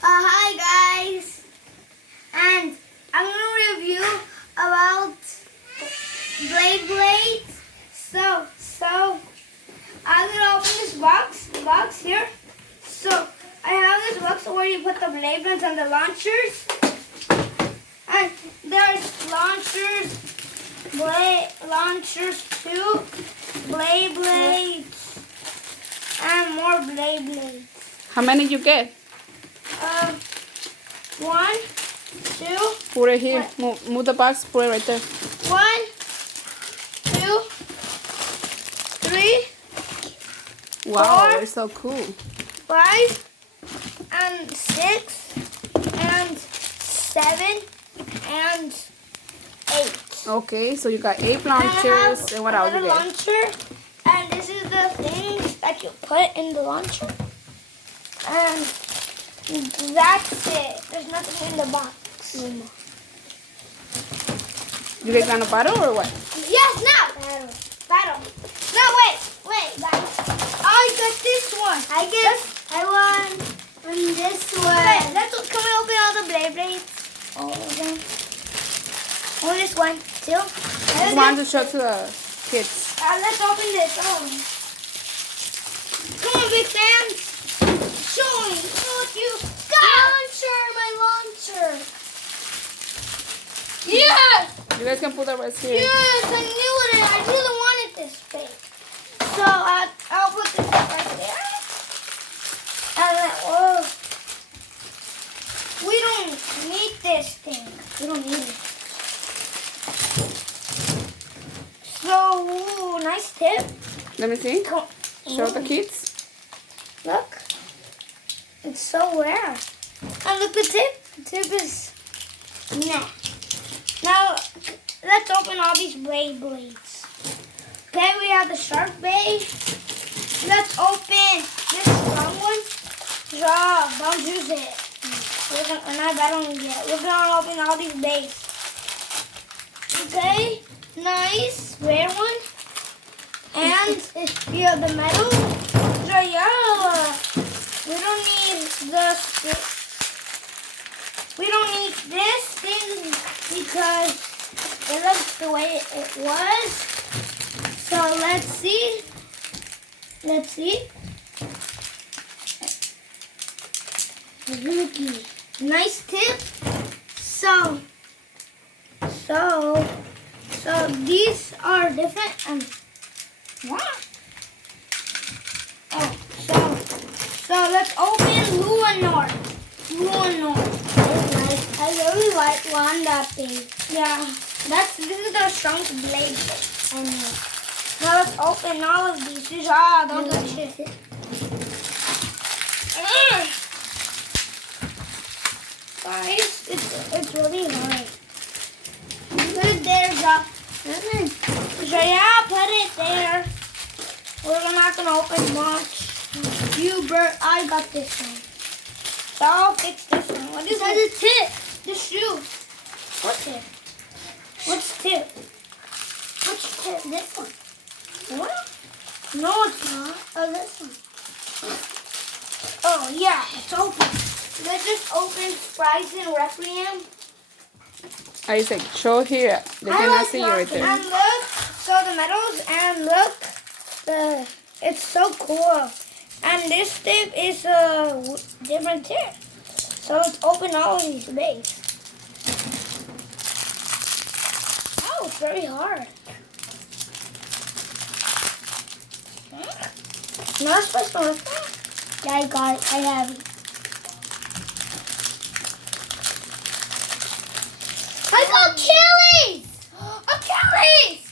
Hi guys, and I'm gonna review about Beyblade. So I'm gonna open this box here. So I have this box where you put the Beyblades and the launchers, and there's launchers too, Beyblades, and more Beyblades. How many you get? 1, 2. Put it here. Move the box. Put it right there. 1, 2, 3. Wow, 4, they're so cool. 5, and 6, and 7, and 8. Okay, so you got 8 And I launchers. have And what else you another get? launcher, and this is the things that you put in the launcher. And that's it. There's nothing in the box. You get on a bottle or what? Yes, now. Battle. No, wait, guys. I got this one. I want this one. Wait, can we open all the Beyblades? All of them. Only this one, too. Just wanted to show to the kids. Let's open this. Come on, big fans. Show me. What you got? My launcher. Yes. You guys can put the rest here. Yes, I knew it. I really wanted this big. So I'll put this right there. And then, we don't need this thing. We don't need it. So, nice tip. Let me see. Show the kids. Look. It's so rare. And look the tip. The tip is nah. Now, let's open all these Beyblades. Okay, we have the Shark Bay. Let's open this strong one. Don't use it. We're not battling yet. We're gonna open all these bays. Okay, nice, rare one. And you have the metal. We don't need this thing because it looks the way it was. So let's see. Rookie. Nice tip. So these are different and what? So let's open Luanor. I really want that thing. Yeah, this is the strongest blade. I know. Now let's open all of these. Don't touch it. Guys, it's really hard. Put it there, Jaya, put it there. We're not gonna open much. I got this one. So I'll fix this one. What is this? Tip. The shoe. What tip? What's tip? Which tip? This one. What? No, it's not. Oh, this one. Oh, yeah, it's open. Let's just open Surprise and Requiem. Isaac, show here. They cannot see you right there. And look, so the medals, and look, it's so cool. And this tip is a different tip. So let's open all of these bays. Oh, it's very hard. Not supposed to look that? Yeah, I got it. I have it. I got Achilles! Achilles!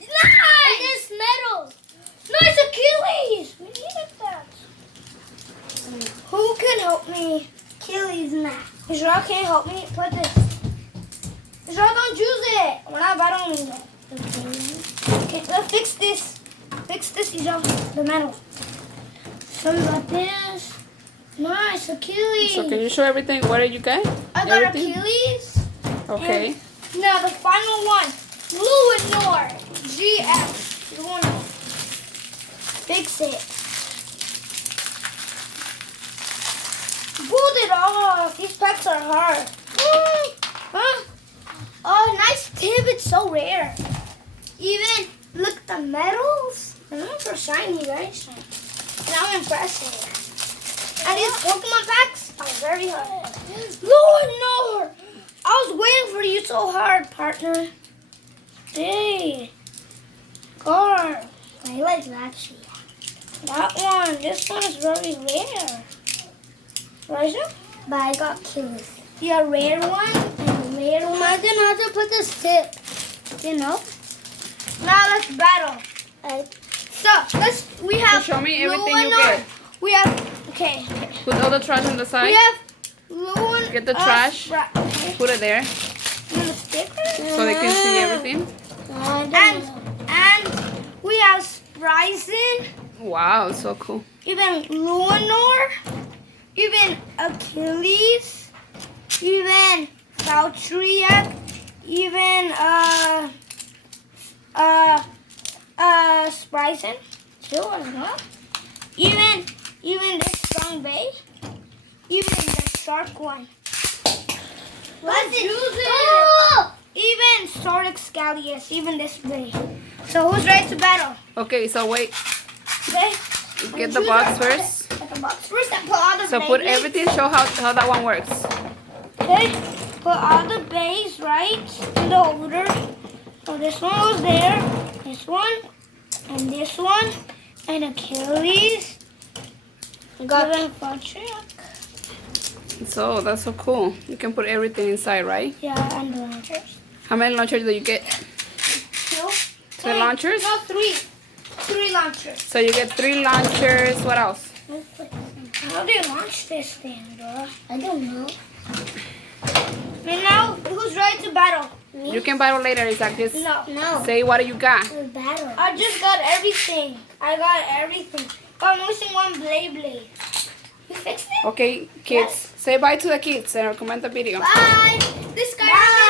Nice! And this metal. Nice Achilles! We needed that. Who can help me? Achilles now. Israel can't help me. Put this. Israel, don't use it. We're not battling it. Okay, let's fix this. Fix this, Israel. The metal. So we got this. Nice Achilles. So can you show everything? What did you get? I got everything? Achilles. Okay. And now the final one. Luanor. GX. Luanor. Fix it. Good pulled it off. These packs are hard. Huh? Oh, nice tip. It's so rare. Even, look at the medals. The medals are shiny, very shiny. And I'm impressive. And these Pokemon packs are very hard. Lord, no. I was waiting for you so hard, partner. Hey. Car. I like that shit. That one. This one is very rare. Right? But I got killers. The rare one and the rare one. I didn't know how to put this tip. You know? Now let's battle. We have. So show me everything you Lunar. get. We have. Okay. Put all the trash on the side. We have Lunar. Get the trash. Okay. Put it there And the sticker. so they can see everything. And we have Spryzen. Wow, so cool. Even Lunar. Even Achilles. Even Valtryek. Even Spryzen. Sure, huh? Even this strong bay. Even the shark one. Let's use it. Oh! Even Sword Excalius. Even this bay. So who's ready to battle? Okay, so wait. Okay. Get the box first. Get the box first and put all the So put Beyblades. everything. Show how that one works. Okay. Put all the bays right in the holder. So this one was there. This one. And this one. And Achilles. Got Valtryek. So that's so cool. You can put everything inside, right? Yeah, and the launchers. How many launchers do you get? 2. 2 launchers? No, 3. 3 launchers. So you get 3 launchers. What else? How do you launch this thing, bro? I don't know. And now, who's ready to battle? Me? You can battle later, Isaac. Just No. say what you got. Battle. I just got everything. I got everything. But I'm missing one Beyblade. You fixed it? Okay, kids. Say bye to the kids and comment the video. Bye. This guy. Bye.